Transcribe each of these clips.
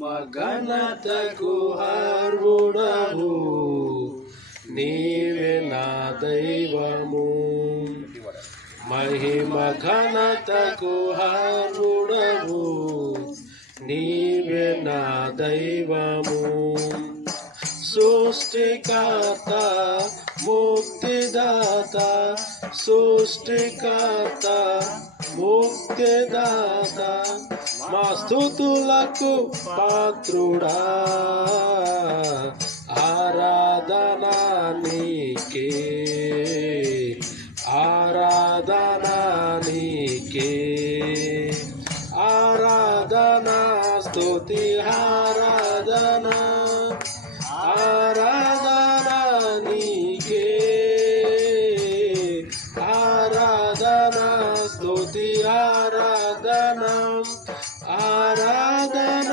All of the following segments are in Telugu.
ఘనతకు హర్వుడవు నీవే నా దైవము మహిమ ఘనతకు హర్వుడవు నీవే నా దైవము సృష్టికర్త ముక్తిదాత సృష్టికర్త ముక్తిదాత మా స్థుతులకు పాత్రుడా. ఆరాధనా నీకే ఆరాధనా నీకే. ఆరాధన స్తుతి స్తుతి ఆరాధన ఆరాధన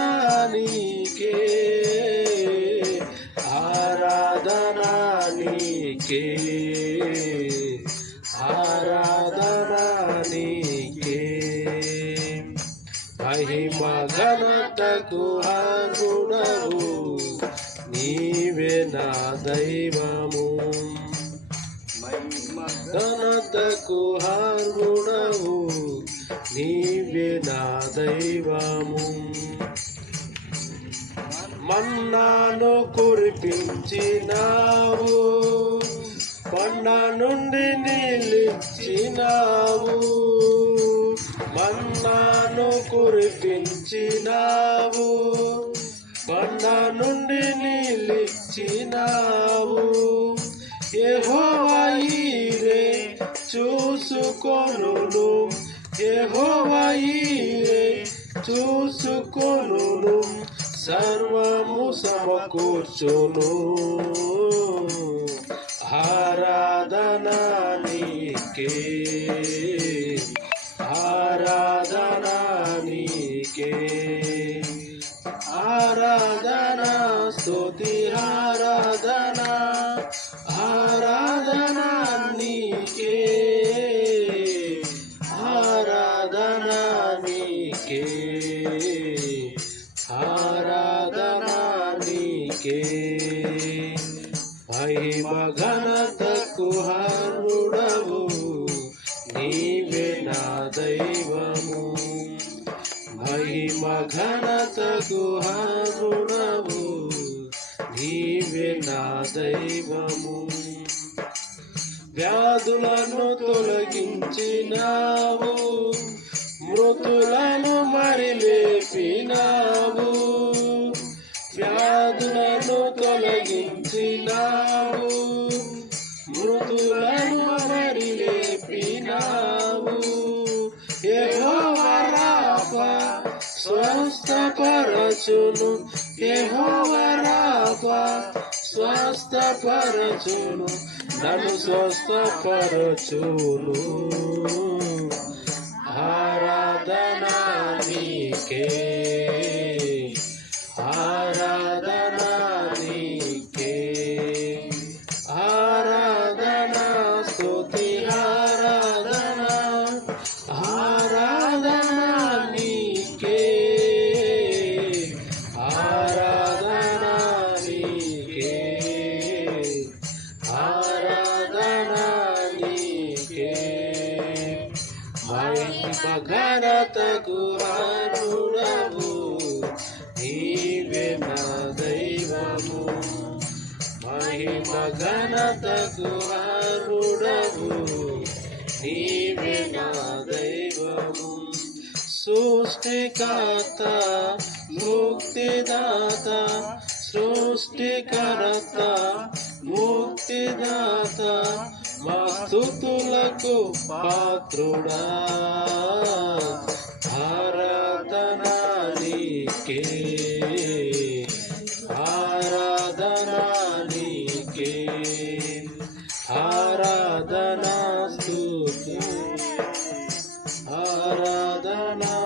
నీకే ఆరాధన నీకే ఆరాధన నీకే. మహిమ ఘనతకు హరుడవు నీవే నా దైవము. ఘనతకు హార్గుణవు నీవే నా దైవము. మన్నాను కురిపించినావు కొండ నుండి నిలిచినావు. మన్నాను కురిపించినావు కొండ నుండి చూసుకొను సర్వము సమకూర్చును. ఆరాధన నీకే. మహిమ ఘనతకు హరుడవు నీవే నా దైవము. మహిమ ఘనతకు హరుడవు నీవే నా దైవము. వ్యాధులను తొలగించినావు మృతులను మరి లేపినావు వ్యాధులను తొలగించి స్వస్థపరచును యెహోవా స్వస్థపరచును నన్ను స్వస్థపరచును. ఆరాధనా నీకే. మహిమ ఘనతకు హరుడవు నీవే నా దైవము. మహిమ ఘనతకు హరుడవు నీవే నా దైవము. సృష్టికర్త ముక్తిదాత. సృష్టికర్త ముక్తిదాత. వాస్తుతులకు పాత్రుడా. ఆరాధనానికే. ఆరాధనానికే. ఆరాధనా స్థుతి ఆరాధనా